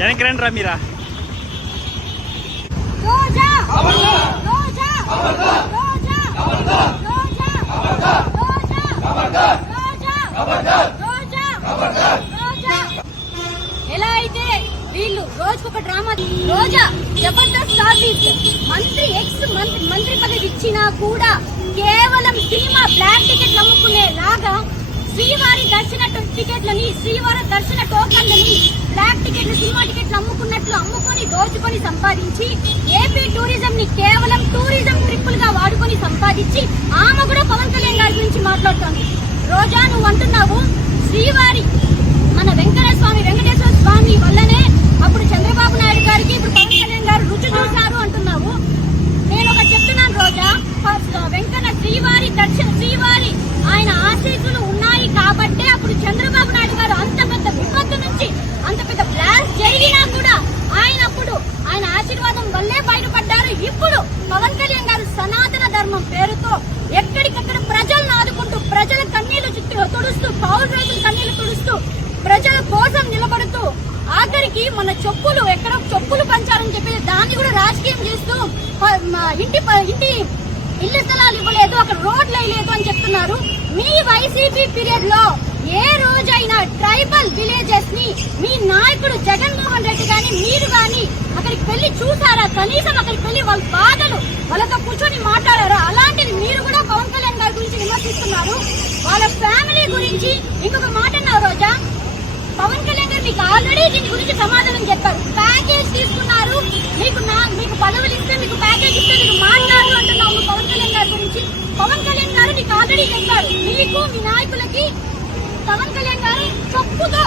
వెనక్కి రండి రా మీరా. ఎలా అయితే వీళ్ళు రోజుకొక డ్రామా, రోజా జబర్దస్త్ ఆర్టిస్ట్ మంత్రి మంత్రి పదవి ఇచ్చినా కూడా కేవలం సినిమా బ్లాక్ టికెట్లు అమ్ముకునే లాగా శ్రీవారి దర్శన టికెట్లని, శ్రీవారి దర్శన టోకన్లని బ్లాక్ టికెట్లు, సినిమా టికెట్లు అమ్ముకున్నట్లు అమ్ముకొని దోచుకొని సంపాదించి ఏపీ టూరిజం ని కేవలం టూరిజం ట్రిప్పులుగా వాడుకొని సంపాదించి ఆమె కూడా పవన్ కళ్యాణ్ గారి గురించి మాట్లాడుతోంది. రోజా నువ్వు అంటున్నావు శ్రీవారి మన వెంకటేశ్వర స్వామి వల్లనే అప్పుడు చంద్రబాబు నాయుడు గారికి ఇప్పుడు పవన్ కళ్యాణ్ గారు రుచి చూశారు అంటున్నావు. నేను ఒక చెప్తున్నాను రోజా, శ్రీవారి ఆయన ఆశీస్సులు ఉన్నాయి కాబట్టే అప్పుడు చంద్రబాబు నాయుడు గారు అంత పెద్ద విపత్తు నుంచి అంత పెద్ద బ్లాస్ట్ జరిగినా కూడా ఆయన ఆశీర్వాదం వల్లే బయటపడ్డారు. ఇప్పుడు పవన్ కళ్యాణ్ గారు సనాతన ధర్మం పేరుతో ఎక్కడికక్కడ ప్రజలను ఆదుకుంటూ, ప్రజల కన్నీళ్లు తుడుస్తూ, పౌర రైతుల కన్నీళ్లు తుడుస్తూ, ప్రజల కోసం నిలబడుతూ, ఆఖరికి మన చెప్పులు పంచాలని చెప్పి దాన్ని కూడా రాజకీయం చేస్తూ ఇళ్ల స్థలాలు ఇవ్వలేదు, అక్కడ రోడ్లు వేయలేదు అని చెప్తున్నారు. మీ వైసీపీ పీరియడ్ లో ఏ రోజైనా ట్రైబల్ విలేజెస్ ని మీ నాయకుడు జగన్మోహన్ రెడ్డి గాని మీరు గాని అక్కడికి వెళ్లి చూసారా? కనీసం అక్కడికి వెళ్లి వాళ్ళ బాధలు వాళ్ళతో కూర్చొని మాట్లాడారా? అలాంటిది మీరు కూడా పవన్ కళ్యాణ్ గారి గురించి విమర్శిస్తున్నారు. వాళ్ళ ఫ్యామిలీ గురించి ఇంకొక మాట అన్నారు రోజా. పవన్ కళ్యాణ్ గారు మీకు ఆల్రెడీ దీని గురించి సమాధానం చెప్పారు. ప్యాకేజ్ తీసుకున్నారు, మీకు పదవులు ఇస్తే, మీకు ప్యాకేజ్ ఇస్తే మీరు మాట్లాడు అంటున్నావు పవన్ కళ్యాణ్ గారి గురించి. పవన్ కళ్యాణ్ గారు నీకు ఆల్రెడీ చెప్పారు, మీకు మీ నాయకులకి పవన్ కళ్యాణ్ గారు చెప్పుతో